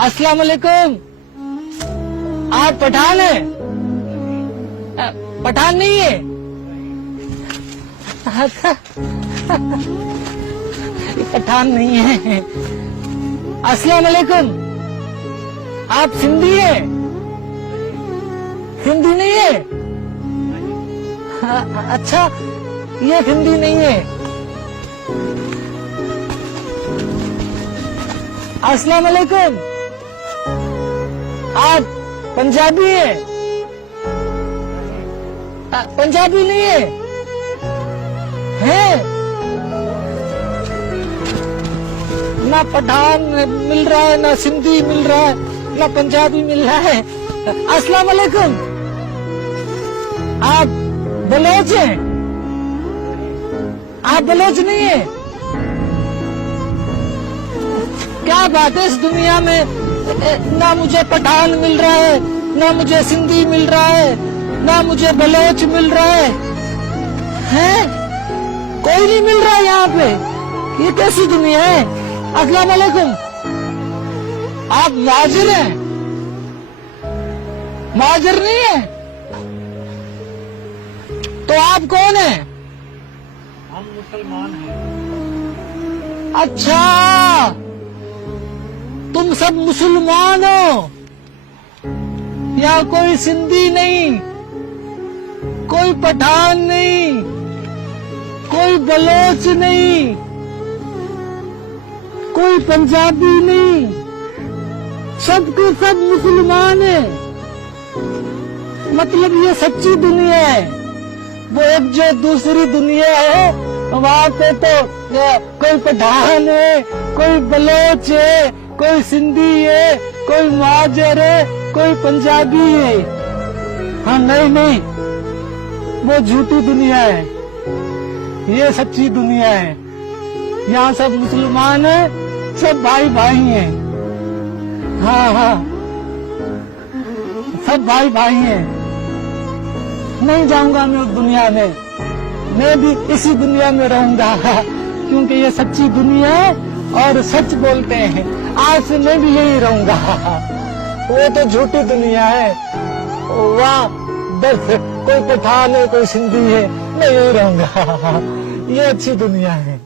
अस्सलाम वालेकुम। आप पठान हैं? पठान नहीं है? अच्छा, पठान नहीं है। अस्सलाम वालेकुम। आप सिंधी हैं? सिंधी नहीं है? अच्छा, ये सिंधी नहीं है। अस्सलाम वालेकुम। आप पंजाबी हैं? पंजाबी नहीं है? हैं? ना पठान मिल रहा है, ना सिंधी मिल रहा है, ना पंजाबी मिल रहा है। अस्सलाम वालेकुम। आप बलोच हैं? आप बलोच नहीं है? क्या बात है, इस दुनिया में ना मुझे पठान मिल रहा है, ना मुझे सिंधी मिल रहा है, ना मुझे बलोच मिल रहा है। हैं? कोई नहीं मिल रहा है यहाँ पे। ये कैसी दुनिया है? अस्सलाम वालेकुम। आप महाजिर हैं? महाजिर नहीं है? तो आप कौन हैं? हम मुसलमान हैं। अच्छा, तुम सब मुसलमान हो? या कोई सिंधी नहीं, कोई पठान नहीं, कोई बलोच नहीं, कोई पंजाबी नहीं, सब के सब मुसलमान है। मतलब ये सच्ची दुनिया है। वो एक जो दूसरी दुनिया है, वहाँ पे तो कोई पठान है, कोई बलोच है, कोई सिंधी है, कोई महाजर है, कोई पंजाबी है। हाँ, नहीं, वो झूठी दुनिया है, ये सच्ची दुनिया है। यहाँ सब मुसलमान है, सब भाई भाई हैं। हाँ, सब भाई भाई हैं। नहीं जाऊंगा मैं उस दुनिया में, मैं भी इसी दुनिया में रहूंगा, क्योंकि ये सच्ची दुनिया है और सच बोलते हैं। आज से मैं भी यही रहूंगा। वो तो झूठी दुनिया है, वहाँ बस कोई पठान है, कोई सिंधी है, मैं यही रहूंगा। ये अच्छी दुनिया है।